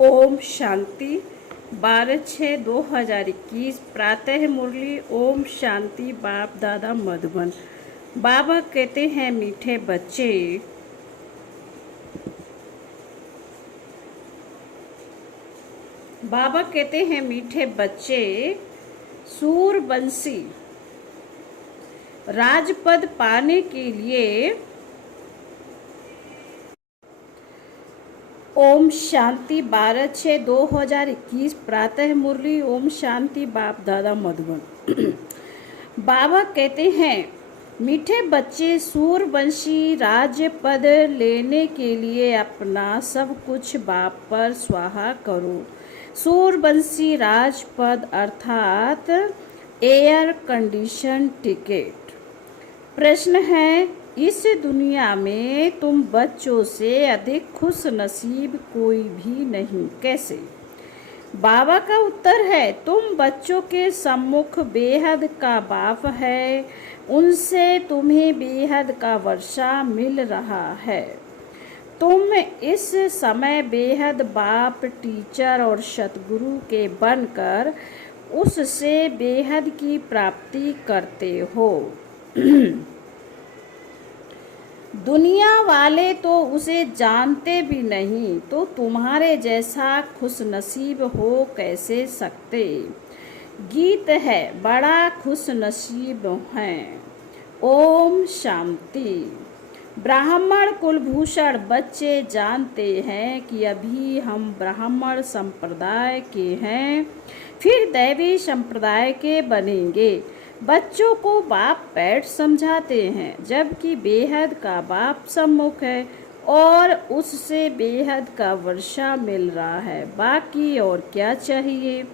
ओम शांति 12/6/2021 प्रातः मुरली। ओम शांति। बाप दादा मधुबन। बाबा कहते हैं मीठे बच्चे, बाबा कहते हैं मीठे बच्चे, सूरबंसी राजपद पाने के लिए ओम शांति 12/6/2021 प्रातः मुरली। ओम शांति। बाप दादा मधुबन। बाबा कहते हैं मीठे बच्चे, सूरवंशी राज्य-पद लेने के लिए अपना सब कुछ बाप पर स्वाहा करो। सूरवंशी राजपद अर्थात एयर कंडीशन टिकट। प्रश्न है, इस दुनिया में तुम बच्चों से अधिक खुश नसीब कोई भी नहीं, कैसे? बाबा का उत्तर है, तुम बच्चों के सम्मुख बेहद का बाप है, उनसे तुम्हें बेहद का वर्षा मिल रहा है। तुम इस समय बेहद बाप, टीचर और सतगुरु के बनकर उससे बेहद की प्राप्ति करते हो। दुनिया वाले तो उसे जानते भी नहीं, तो तुम्हारे जैसा खुश नसीब हो कैसे सकते? गीत है, बड़ा खुश नसीब हैं। ओम शांति। ब्राह्मण कुलभूषण बच्चे जानते हैं कि अभी हम ब्राह्मण संप्रदाय के हैं, फिर दैवी संप्रदाय के बनेंगे। बच्चों को बाप पैठ समझाते हैं, जबकि बेहद का बाप सम्मुख है और उससे बेहद का वर्षा मिल रहा है। बाकी और क्या चाहिए?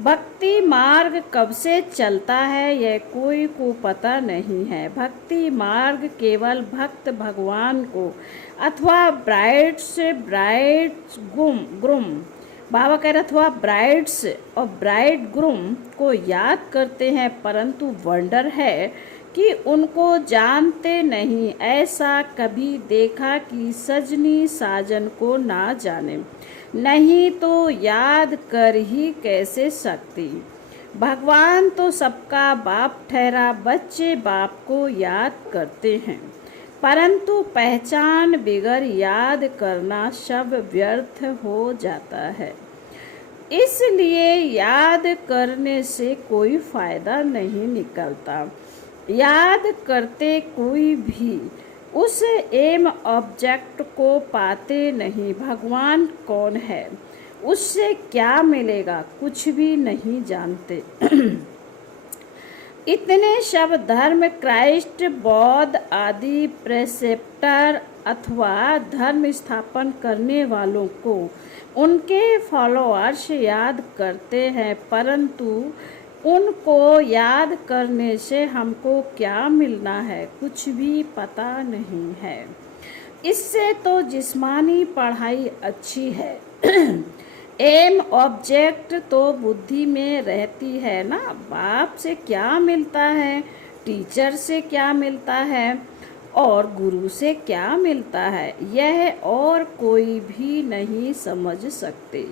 भक्ति मार्ग कब से चलता है यह कोई को पता नहीं है। भक्ति मार्ग केवल भक्त भगवान को अथवा ग्रूम बाबा कह रहे अथवा ब्राइड्स और ब्राइड ग्रूम को याद करते हैं, परंतु वंडर है कि उनको जानते नहीं। ऐसा कभी देखा कि सजनी साजन को ना जाने, नहीं तो याद कर ही कैसे सकती। भगवान तो सबका बाप ठहरा, बच्चे बाप को याद करते हैं, परंतु पहचान बिगर याद करना सब व्यर्थ हो जाता है। इसलिए याद करने से कोई फायदा नहीं निकलता। याद करते कोई भी उस एम ऑब्जेक्ट को पाते नहीं। भगवान कौन है, उससे क्या मिलेगा, कुछ भी नहीं जानते। इतने सब धर्म, क्राइस्ट, बौद्ध आदि प्रेसेप्टर अथवा धर्म स्थापन करने वालों को उनके फॉलोअर्स याद करते हैं, परंतु उनको याद करने से हमको क्या मिलना है, कुछ भी पता नहीं है। इससे तो जिस्मानी पढ़ाई अच्छी है। एम ऑब्जेक्ट तो बुद्धि में रहती है ना। बाप से क्या मिलता है, टीचर से क्या मिलता है और गुरु से क्या मिलता है, यह और कोई भी नहीं समझ सकते।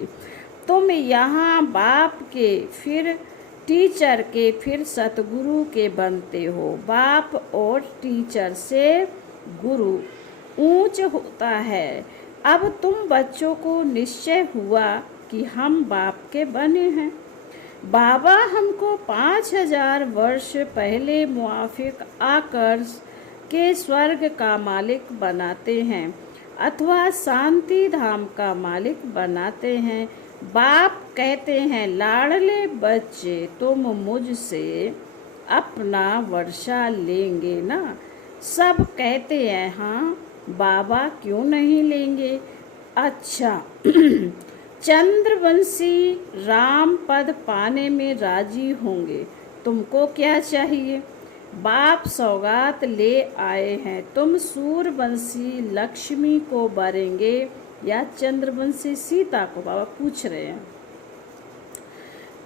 तुम यहाँ बाप के, फिर टीचर के, फिर सतगुरु के बनते हो। बाप और टीचर से गुरु ऊंच होता है। अब तुम बच्चों को निश्चय हुआ कि हम बाप के बने हैं। बाबा हमको 5000 वर्ष पहले मुआफिक आकर के स्वर्ग का मालिक बनाते हैं अथवा शांति धाम का मालिक बनाते हैं। बाप कहते हैं, लाडले बच्चे, तुम मुझसे अपना वर्षा लेंगे ना? सब कहते हैं, हाँ बाबा क्यों नहीं लेंगे। अच्छा, चंद्रवंशी राम पद पाने में राजी होंगे। तुमको क्या चाहिए? बाप सौगात ले आए हैं। तुम सूरवंशी लक्ष्मी को बरेंगे या चंद्रवंशी सीता को? बाबा पूछ रहे हैं।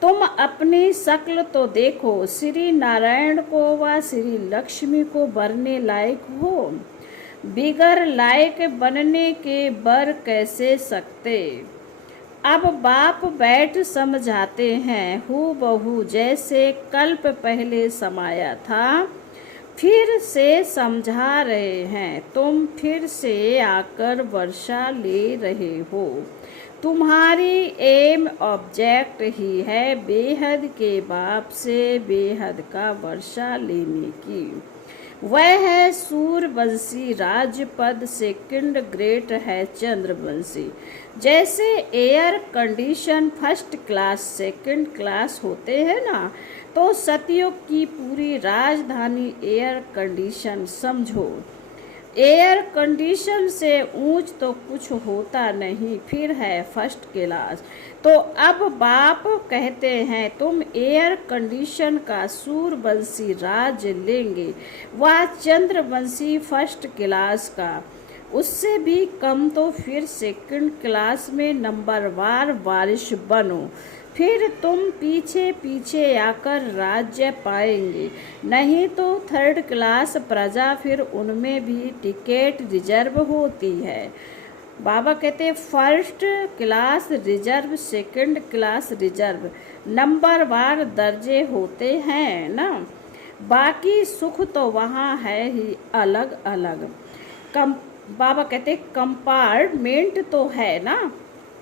तुम अपनी शक्ल तो देखो, श्री नारायण को व श्री लक्ष्मी को बरने लायक हो। बिगर लायक बनने के बर कैसे सकते? अब बाप बैठ समझाते हैं हूबहू जैसे कल्प पहले समाया था, फिर से समझा रहे हैं तुम, फिर से आकर वर्षा ले रहे हो। तुम्हारी एम ऑब्जेक्ट ही है बेहद के बाप से बेहद का वर्षा लेने की। वह है सूर्यवंशी राजपद, सेकंड ग्रेट है चंद्रवंशी। जैसे air condition first class second class होते हैं ना, तो सतयुग की पूरी राजधानी एयर कंडीशन समझो। एयर कंडीशन से ऊंच तो कुछ होता नहीं, फिर है फर्स्ट क्लास। तो अब बाप कहते हैं तुम एयर कंडीशन का सूर्यवंशी राज लेंगे, वह चंद्रवंशी फर्स्ट क्लास का, उससे भी कम तो फिर सेकंड क्लास में नंबरवार वारिश बनो। फिर तुम पीछे पीछे आकर राज्य पाएंगे, नहीं तो थर्ड क्लास प्रजा, फिर उनमें भी टिकट रिजर्व होती है। बाबा कहते first class reserve, second class reserve, नंबरवार दर्जे होते हैं ना। बाकी सुख तो वहाँ है ही अलग अलग। बाबा कहते कंपार्टमेंट तो है ना।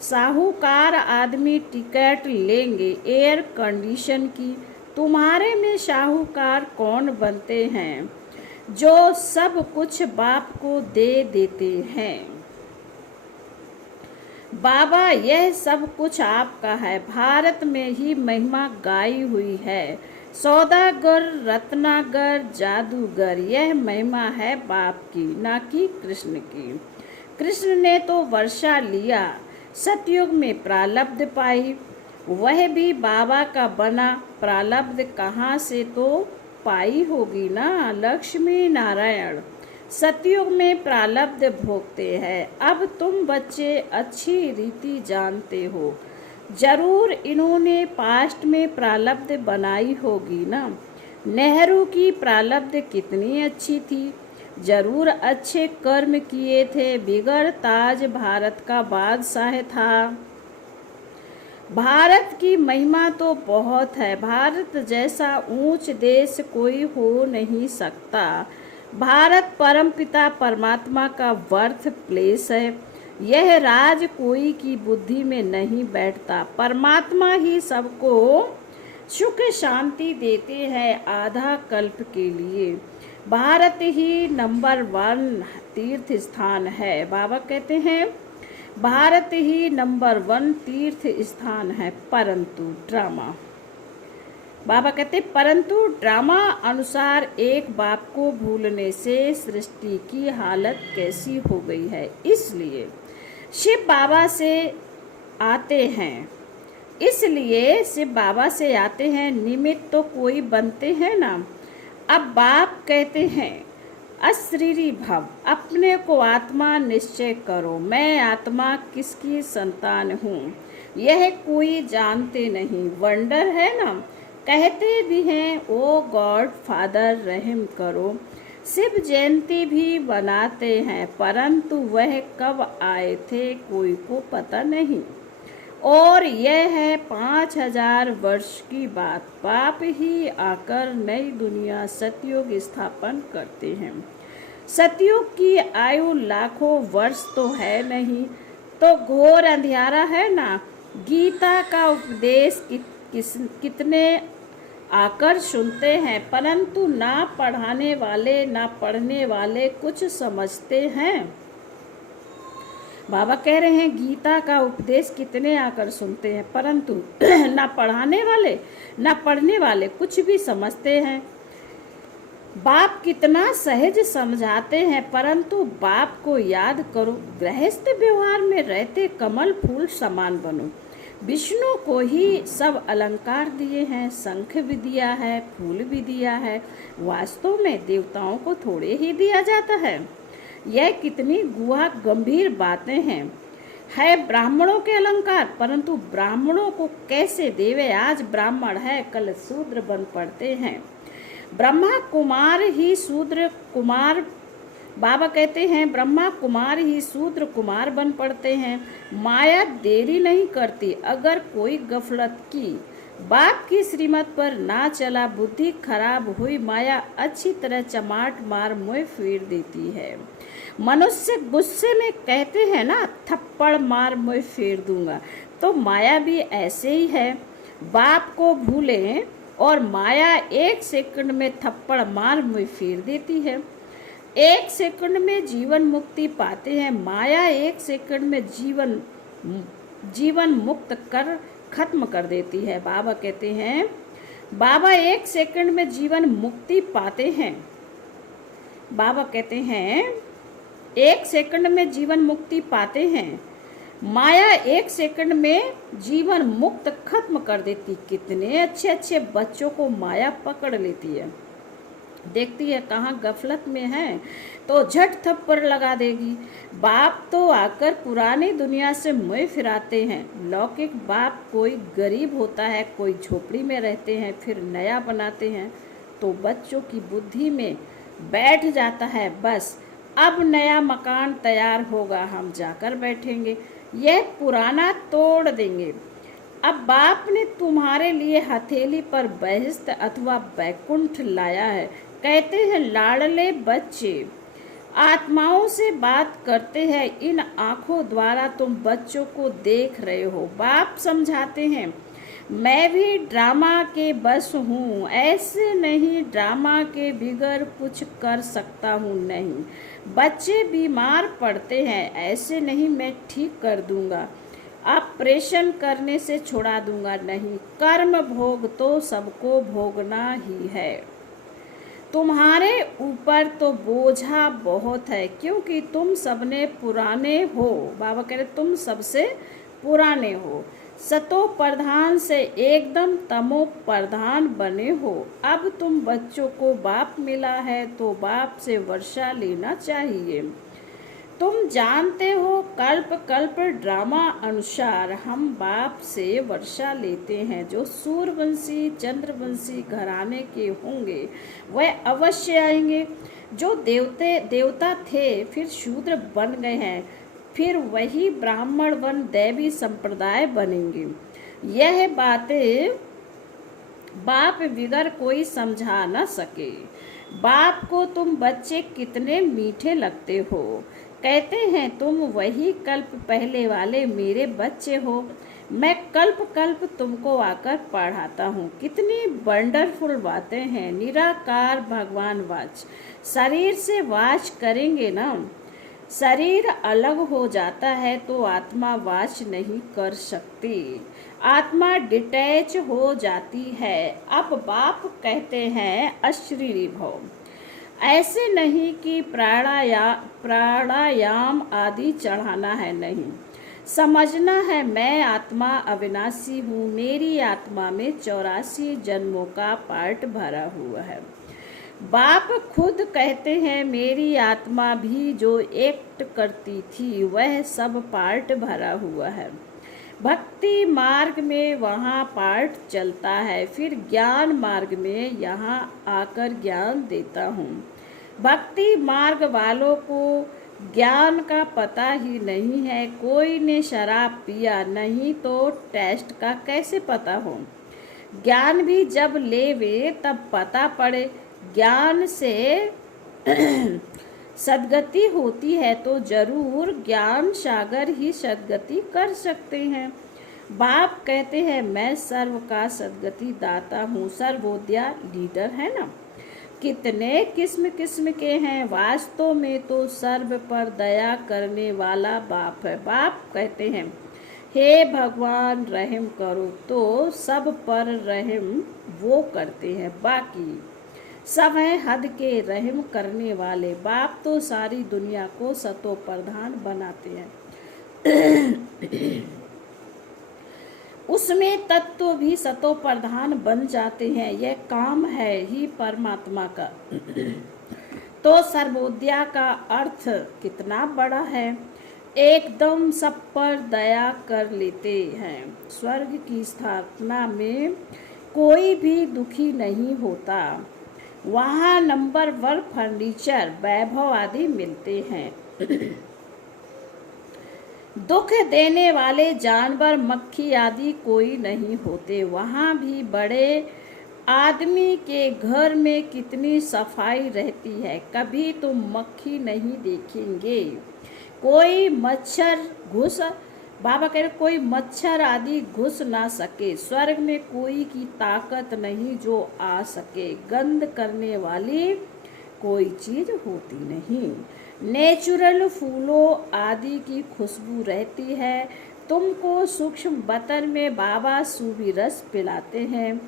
साहूकार आदमी टिकट लेंगे एयर कंडीशन की, तुम्हारे में साहूकार कौन बनते हैं जो सब कुछ बाप को दे देते हैं। बाबा यह सब कुछ आपका है, भारत में ही महिमा गाई हुई है। सौदागर रत्नागर जादूगर, यह महिमा है बाप की, ना कि कृष्ण की। कृष्ण ने तो वर्षा लिया, सतयुग में प्रालब्ध पाई, वह भी बाबा का बना। प्रालब्ध कहाँ से तो पाई होगी ना, लक्ष्मी नारायण सतयुग में प्रालब्ध भोगते हैं। अब तुम बच्चे अच्छी रीति जानते हो, जरूर इन्होंने पास्ट में प्रालब्ध बनाई होगी ना। नेहरू की प्रालब्ध कितनी अच्छी थी, जरूर अच्छे कर्म किए थे, बिगड़ ताज भारत का बादशाह था। भारत की महिमा तो बहुत है, भारत जैसा ऊंच देश कोई हो नहीं सकता। भारत परमपिता परमात्मा का बर्थ प्लेस है। यह राज कोई की बुद्धि में नहीं बैठता, परमात्मा ही सबको सुख शांति देते हैं आधा कल्प के लिए। भारत ही नंबर 1 तीर्थ स्थान है। बाबा कहते हैं भारत ही नंबर 1 तीर्थ स्थान है, परंतु ड्रामा, बाबा कहते परंतु ड्रामा अनुसार एक बाप को भूलने से सृष्टि की हालत कैसी हो गई है। इसलिए शिव बाबा से आते हैं, इसलिए शिव बाबा से आते हैं, निमित्त तो कोई बनते हैं ना। अब बाप कहते हैं अशरीरी भव, अपने को आत्मा निश्चय करो, मैं आत्मा किसकी संतान हूँ यह कोई जानते नहीं। वंडर है ना, कहते भी हैं ओ गॉड फादर रहम करो। शिव जयंती भी बनाते हैं, परंतु वह कब आए थे कोई को पता नहीं। और यह है 5000 वर्ष की बात, बाप ही आकर नई दुनिया सतयुग स्थापन करते हैं। सतयुग की आयु लाखों वर्ष तो है नहीं, तो घोर अंधियारा है ना। गीता का उपदेश कितने आकर सुनते हैं, परंतु ना पढ़ाने वाले ना पढ़ने वाले कुछ समझते हैं। बाबा कह रहे हैं गीता का उपदेश कितने आकर सुनते हैं, परंतु ना पढ़ाने वाले ना पढ़ने वाले कुछ भी समझते हैं। बाप कितना सहज समझाते हैं, परंतु बाप को याद करो, गृहस्थ व्यवहार में रहते कमल फूल समान बनो। विष्णु को ही सब अलंकार दिए हैं, शंख भी दिया है, फूल भी दिया है, वास्तव में देवताओं को थोड़े ही दिया जाता है। यह कितनी गुहा गंभीर बातें हैं। है ब्राह्मणों के अलंकार, परंतु ब्राह्मणों को कैसे देवे। आज ब्राह्मण है, कल शूद्र बन पड़ते हैं। ब्रह्मा कुमार ही शूद्र कुमार बाबा कहते हैं ब्रह्मा कुमार ही शूद्र कुमार बन पड़ते हैं। माया देरी नहीं करती, अगर कोई गफलत की, बाप की श्रीमत पर ना चला, बुद्धि खराब हुई, माया अच्छी तरह चमाट मार मुँह फेर देती है। मनुष्य गुस्से में कहते हैं ना, थप्पड़ मार मुँह फेर दूंगा, तो माया भी ऐसे ही है। बाप को भूलें और माया 1 सेकंड में थप्पड़ मार मुँह फेर देती है। 1 सेकंड में जीवन मुक्ति पाते हैं, माया 1 सेकंड में जीवन मुक्त कर खत्म कर देती है। बाबा कहते हैं, बाबा 1 सेकंड में जीवन मुक्ति पाते हैं। बाबा कहते हैं 1 सेकंड में जीवन मुक्ति पाते हैं, माया 1 सेकंड में जीवन मुक्त खत्म कर देती। कितने अच्छे अच्छे बच्चों को माया पकड़ लेती है, देखती है कहाँ गफलत में है तो झट थप्पड़ लगा देगी। बाप तो आकर पुरानी दुनिया से मुँह फिराते हैं। लौकिक बाप कोई गरीब होता है, कोई झोपड़ी में रहते हैं, फिर नया बनाते हैं तो बच्चों की बुद्धि में बैठ जाता है, बस अब नया मकान तैयार होगा, हम जाकर बैठेंगे, यह पुराना तोड़ देंगे। अब बाप ने तुम्हारे लिए हथेली पर बहिश्त अथवा बैकुंठ लाया है। कहते हैं लाडले बच्चे आत्माओं से बात करते हैं, इन आँखों द्वारा तुम बच्चों को देख रहे हो। बाप समझाते हैं मैं भी ड्रामा के बस हूँ, ऐसे नहीं ड्रामा के बिगर कुछ कर सकता हूँ नहीं। बच्चे बीमार पड़ते हैं, ऐसे नहीं मैं ठीक कर दूंगा, ऑपरेशन करने से छुड़ा दूंगा नहीं। कर्म भोग तो सबको भोगना ही है। तुम्हारे ऊपर तो बोझा बहुत है, क्योंकि तुम सबने पुराने हो। बाबा कह रहे तुम सबसे पुराने हो, सतो प्रधान से एकदम तमो प्रधान बने हो। अब तुम बच्चों को बाप मिला है तो बाप से वर्षा लेना चाहिए। तुम जानते हो कल्प कल्प ड्रामा अनुसार हम बाप से वर्षा लेते हैं। जो सूर्यवंशी चंद्रवंशी घराने के होंगे वह अवश्य आएंगे। जो देवता थे फिर शूद्र बन गए हैं, फिर वही ब्राह्मण वन दैवी संप्रदाय बनेंगे। यह बातें बाप बिगर कोई समझा न सके। बाप को तुम बच्चे कितने मीठे लगते हो, कहते हैं तुम वही कल्प पहले वाले मेरे बच्चे हो। मैं कल्प कल्प तुमको आकर पढ़ाता हूँ। कितनी वंडरफुल बातें हैं। निराकार भगवान वाच, शरीर से वाच करेंगे ना, शरीर अलग हो जाता है तो आत्मा वाच नहीं कर सकती, आत्मा डिटैच हो जाती है। अब बाप कहते हैं अशरीरी भव, ऐसे नहीं कि प्राणायाम आदि चढ़ाना है, नहीं, समझना है मैं आत्मा अविनाशी हूँ। मेरी आत्मा में 84 जन्मों का पार्ट भरा हुआ है। बाप खुद कहते हैं मेरी आत्मा भी जो एक्ट करती थी वह सब पार्ट भरा हुआ है। भक्ति मार्ग में वहाँ पार्ट चलता है, फिर ज्ञान मार्ग में यहाँ आकर ज्ञान देता हूँ। भक्ति मार्ग वालों को ज्ञान का पता ही नहीं है। कोई ने शराब पिया नहीं तो टेस्ट का कैसे पता हो। ज्ञान भी जब लेवे तब पता पड़े। ज्ञान से सद्गति होती है तो जरूर ज्ञान सागर ही सद्गति कर सकते हैं। बाप कहते हैं मैं सर्व का सद्गति दाता हूँ। सर्वोदया लीडर है ना, कितने किस्म किस्म के हैं। वास्तव में तो सर्व पर दया करने वाला बाप है। बाप कहते हैं हे भगवान रहम करो, तो सब पर रहम वो करते हैं, बाकी सब है हद के रहम करने वाले। बाप तो सारी दुनिया को सतो प्रधान बनाते हैं। उसमें तत्व भी सतो प्रधान बन जाते हैं। यह काम है ही परमात्मा का। तो सर्वोदया का अर्थ कितना बड़ा है। एकदम सब पर दया कर लेते हैं। स्वर्ग की स्थापना में कोई भी दुखी नहीं होता। वहाँ नंबर 1 फर्नीचर, वैभव आदि मिलते हैं। दुख देने वाले जानवर, मक्खी आदि कोई नहीं होते। वहाँ भी बड़े आदमी के घर में कितनी सफाई रहती है, कभी तुम मक्खी नहीं देखेंगे। कोई मच्छर घुस बाबा कह रहे कोई मच्छर आदि घुस ना सके। स्वर्ग में कोई की ताकत नहीं जो आ सके। गंध करने वाली कोई चीज होती नहीं। नेचुरल फूलों आदि की खुशबू रहती है। तुमको सूक्ष्म बतन में बाबा सूबी रस पिलाते हैं।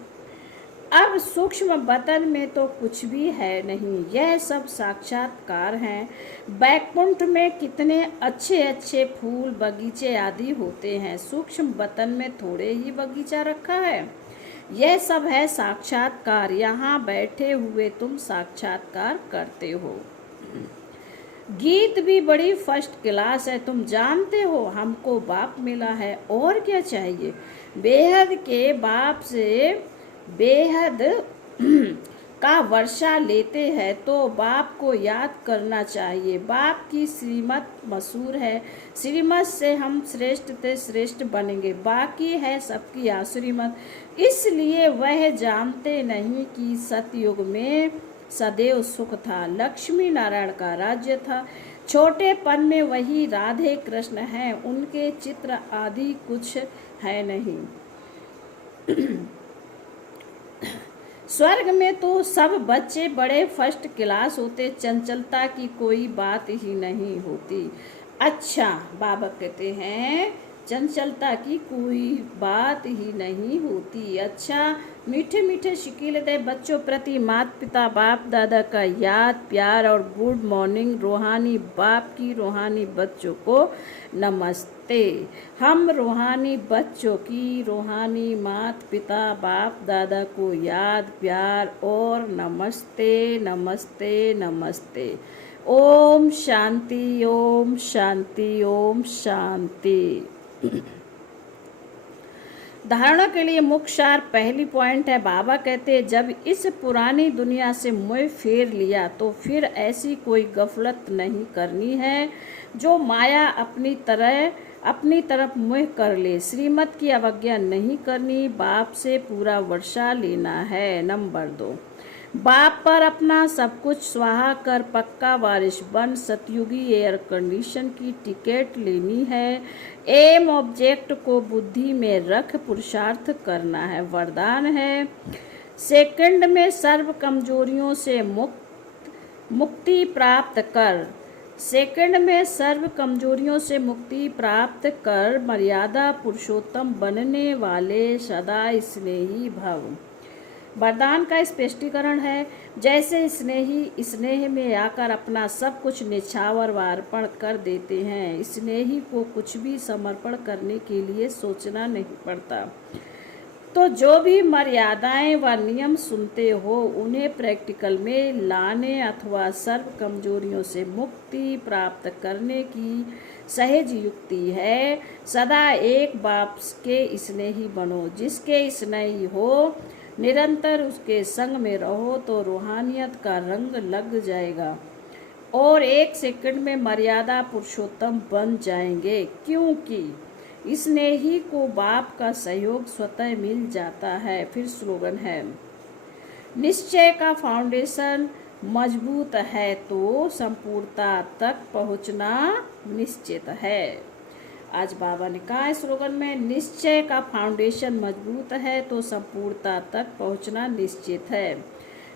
अब सूक्ष्म बतन में तो कुछ भी है नहीं, यह सब साक्षात्कार हैं। बैकुंठ में कितने अच्छे अच्छे फूल बगीचे आदि होते हैं, सूक्ष्म बतन में थोड़े ही बगीचा रखा है। यह सब है साक्षात्कार। यहाँ बैठे हुए तुम साक्षात्कार करते हो। गीत भी बड़ी फर्स्ट क्लास है। तुम जानते हो हमको बाप मिला है, और क्या चाहिए। बेहद के बाप से बेहद का वर्षा लेते हैं तो बाप को याद करना चाहिए। बाप की श्रीमत मशहूर है। श्रीमत से हम श्रेष्ठ से श्रेष्ठ बनेंगे, बाकी है सबकी आश्रीमत। इसलिए वह जानते नहीं कि सतयुग में सदैव सुख था, लक्ष्मी नारायण का राज्य था। छोटेपन में वही राधे कृष्ण हैं, उनके चित्र आदि कुछ है नहीं। स्वर्ग में तो सब बच्चे बड़े फर्स्ट क्लास होते, चंचलता की कोई बात ही नहीं होती। अच्छा, बाबा कहते हैं चंचलता की कोई बात ही नहीं होती। अच्छा, मीठे मीठे शिकीलते बच्चों प्रति माता पिता बाप दादा का याद प्यार और गुड मॉर्निंग। रूहानी बाप की रूहानी बच्चों को नमस्ते। हम रूहानी बच्चों की रूहानी माता पिता बाप दादा को याद प्यार और नमस्ते नमस्ते नमस्ते। ओम शांति ओम शांति ओम शांति। धारणा के लिए मुख्य सार पहली पॉइंट है, बाबा कहते हैं जब इस पुरानी दुनिया से मुँह फेर लिया तो फिर ऐसी कोई गफलत नहीं करनी है जो माया अपनी तरफ मुँह कर ले। श्रीमत की अवज्ञा नहीं करनी, बाप से पूरा वर्षा लेना है। नंबर 2, बाप पर अपना सब कुछ स्वाहा कर पक्का वारिस बन सतयुगी एयर कंडीशन की टिकट लेनी है। एम ऑब्जेक्ट को बुद्धि में रख पुरुषार्थ करना है। वरदान है, सेकंड में सर्व कमजोरियों से मुक्ति प्राप्त कर। सेकंड में सर्व कमजोरियों से मुक्ति प्राप्त कर मर्यादा पुरुषोत्तम बनने वाले सदा स्नेही भव। वरदान का स्पष्टीकरण है, जैसे स्नेही स्नेह में आकर अपना सब कुछ निछावर व अर्पण कर देते हैं। स्नेही को कुछ भी समर्पण करने के लिए सोचना नहीं पड़ता। तो जो भी मर्यादाएं व नियम सुनते हो उन्हें प्रैक्टिकल में लाने अथवा सर्व कमजोरियों से मुक्ति प्राप्त करने की सहज युक्ति है। सदा एक बाप के स्नेही बनो। जिसके स्नेही हो निरंतर उसके संग में रहो तो रूहानियत का रंग लग जाएगा और एक सेकंड में मर्यादा पुरुषोत्तम बन जाएंगे, क्योंकि स्नेही को बाप का सहयोग स्वतः मिल जाता है। फिर स्लोगन है, निश्चय का फाउंडेशन मजबूत है तो संपूर्णता तक पहुंचना निश्चित है। आज बाबा ने कहा स्लोगन में, निश्चय का फाउंडेशन मजबूत है तो संपूर्णता तक पहुंचना निश्चित है।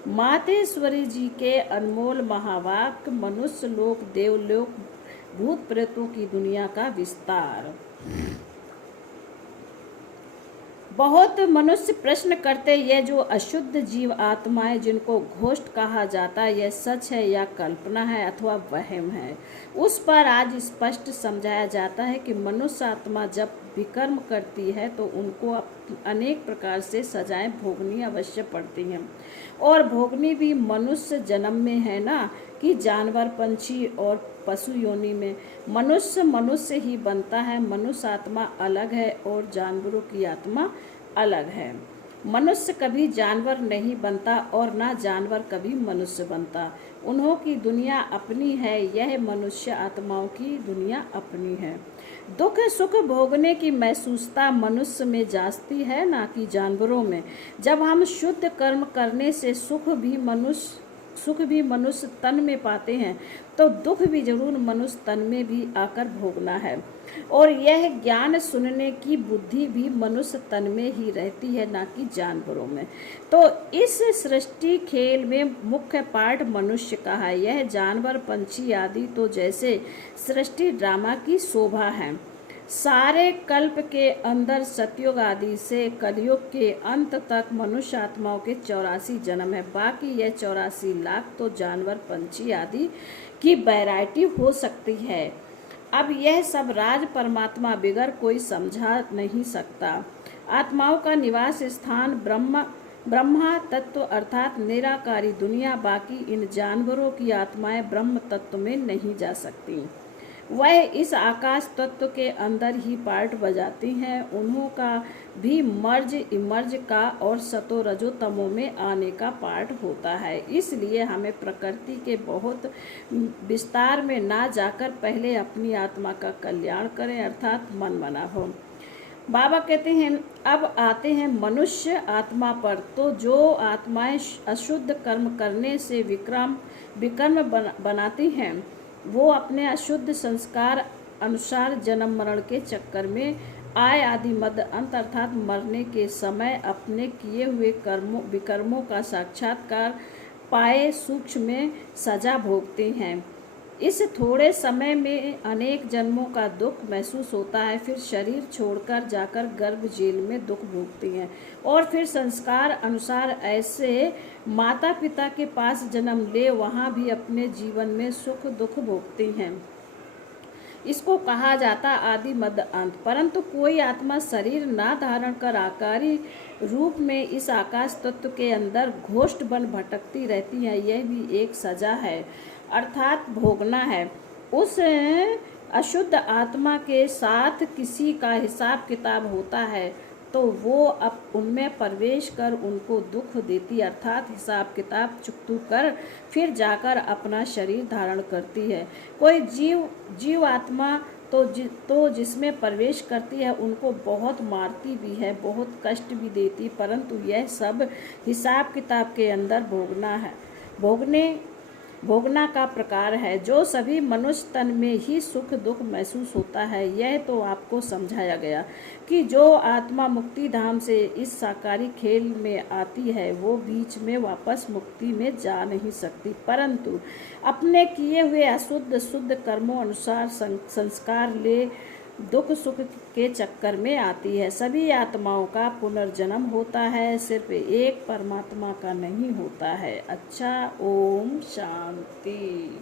मातेश्वरी जी के अनमोल महावाक्य, मनुष्य लोक देवलोक भूत प्रेतों की दुनिया का विस्तार। बहुत मनुष्य प्रश्न करते, ये जो अशुद्ध जीव आत्माएं जिनको घोस्ट कहा जाता है, यह सच है या कल्पना है अथवा वहम है। उस पर आज स्पष्ट समझाया जाता है कि मनुष्य आत्मा जब विकर्म करती है तो उनको अनेक प्रकार से सजाएं भोगनी अवश्य पड़ती हैं, और भोगनी भी मनुष्य जन्म में है ना, कि जानवर पंछी और पशु योनि में। मनुष्य ही बनता है। मनुष्य आत्मा अलग है और जानवरों की आत्मा अलग है। मनुष्य कभी जानवर नहीं बनता और ना जानवर कभी मनुष्य बनता। उन्हों की दुनिया अपनी है, यह मनुष्य आत्माओं की दुनिया अपनी है। दुख सुख भोगने की महसूसता मनुष्य में जाती है, ना कि जानवरों में। जब हम शुद्ध कर्म करने से सुख भी मनुष्य तन में पाते हैं, तो दुख भी जरूर मनुष्य तन में भी आकर भोगना है। और यह ज्ञान सुनने की बुद्धि भी मनुष्य तन में ही रहती है, ना कि जानवरों में। तो इस सृष्टि खेल में मुख्य पार्ट मनुष्य का है। यह जानवर पंछी आदि तो जैसे सृष्टि ड्रामा की शोभा है। सारे कल्प के अंदर सतयुग आदि से कलयुग के अंत तक मनुष्य आत्माओं के 84 जन्म है। बाकी यह 84 लाख तो जानवर पंछी आदि की वैरायटी हो सकती है। अब यह सब राज परमात्मा बिगर कोई समझा नहीं सकता। आत्माओं का निवास स्थान ब्रह्मा तत्व अर्थात निराकारी दुनिया। बाकी इन जानवरों की आत्माएं ब्रह्म तत्व में नहीं जा सकती। वह इस आकाश तत्व के अंदर ही पार्ट बजाती हैं। उन्हों का भी मर्ज इमर्ज का और सतो रजो तमो में आने का पार्ट होता है। इसलिए हमें प्रकृति के बहुत विस्तार में ना जाकर पहले अपनी आत्मा का कल्याण करें, अर्थात मन बना हो। बाबा कहते हैं अब आते हैं मनुष्य आत्मा पर। तो जो आत्माएं अशुद्ध कर्म करने से विकर्म बनाती हैं, वो अपने अशुद्ध संस्कार अनुसार जन्म मरण के चक्कर में आय आदि मद अंत अर्थात मरने के समय अपने किए हुए विकर्मों का साक्षात्कार पाए सूक्ष्म में सजा भोगते हैं। इस थोड़े समय में अनेक जन्मों का दुख महसूस होता है। फिर शरीर छोड़कर जाकर गर्भ जेल में दुख भोगती हैं और फिर संस्कार अनुसार ऐसे माता पिता के पास जन्म ले वहाँ भी अपने जीवन में सुख दुख भोगती हैं। इसको कहा जाता आदि मद अंत। परंतु कोई आत्मा शरीर ना धारण कर आकारी रूप में इस आकाश तत्व के अंदर घोष्ट बन भटकती रहती है। यह भी एक सजा है, अर्थात भोगना है। उस अशुद्ध आत्मा के साथ किसी का हिसाब किताब होता है तो वो अब उनमें प्रवेश कर उनको दुख देती, अर्थात हिसाब किताब चुकतू कर फिर जाकर अपना शरीर धारण करती है। कोई जीव आत्मा तो जिसमें प्रवेश करती है उनको बहुत मारती भी है, बहुत कष्ट भी देती। परंतु यह सब हिसाब किताब के अंदर भोगना का प्रकार है, जो सभी मनुष्य तन में ही सुख दुख महसूस होता है। यह तो आपको समझाया गया कि जो आत्मा मुक्ति धाम से इस साकारी खेल में आती है वो बीच में वापस मुक्ति में जा नहीं सकती, परंतु अपने किए हुए अशुद्ध शुद्ध कर्मों अनुसार संस्कार ले दुख सुख के चक्कर में आती है। सभी आत्माओं का पुनर्जन्म होता है, सिर्फ एक परमात्मा का नहीं होता है। अच्छा, ओम शांति।